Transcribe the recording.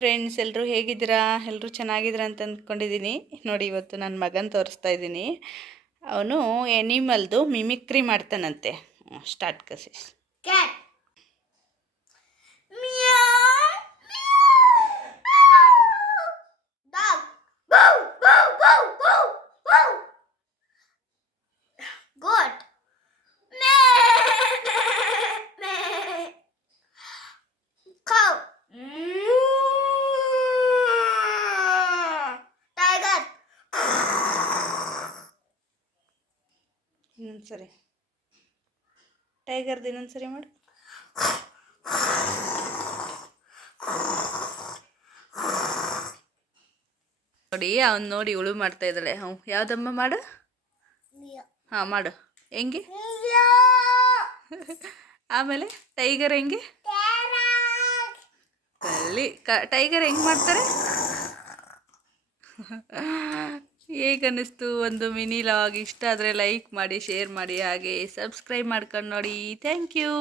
Friends ಎಲ್ಲರೂ ಹೇಗಿದ್ದೀರಾ? ಎಲ್ಲರೂ ಚೆನ್ನಾಗಿದ್ದೀರಾ ಅಂತ ಅಂದ್ಕೊಂಡಿದ್ದೀನಿ. ನೋಡಿ ಇವತ್ತು ನನ್ನ ಮಗನ ತೋರಿಸ್ತಾ ಇದ್ದೀನಿ. ಅವನು ಎನಿಮಲ್ದು ಮಿಮಿಕ್ರಿ ಮಾಡ್ತಾನಂತೆ. ಸ್ಟಾರ್ಟ್ ಕಸಿಸ್. Cat. Dog. Bow, bow, bow, bow, bow. Goat. Cow. Tiger. ಇನ್ನೊಂದ್ಸರಿ ಟೈಗರ್ದು ಇನ್ನೊಂದ್ಸರಿ ಮಾಡು. ನೋಡಿ ಅವ್ನು ನೋಡಿ ಉಳು ಮಾಡ್ತಾ ಇದ್ದಾಳೆ. ಯಾವುದಮ್ಮ ಮಾಡು. ಹಾಂ ಮಾಡು. ಹೆಂಗೆ? ಆಮೇಲೆ ಟೈಗರ್ ಹೆಂಗೆ? ಟೈಗರ್ ಹೆಂಗೆ ಮಾಡ್ತಾರೆ? ಹೇಗನ್ನಿಸ್ತು ಒಂದು ಮಿನಿ ಲಾಗ್? ಇಷ್ಟ ಆದರೆ ಲೈಕ್ ಮಾಡಿ, ಶೇರ್ ಮಾಡಿ, ಹಾಗೆ ಸಬ್ಸ್ಕ್ರೈಬ್ ಮಾಡ್ಕೊಂಡು ನೋಡಿ. Thank you.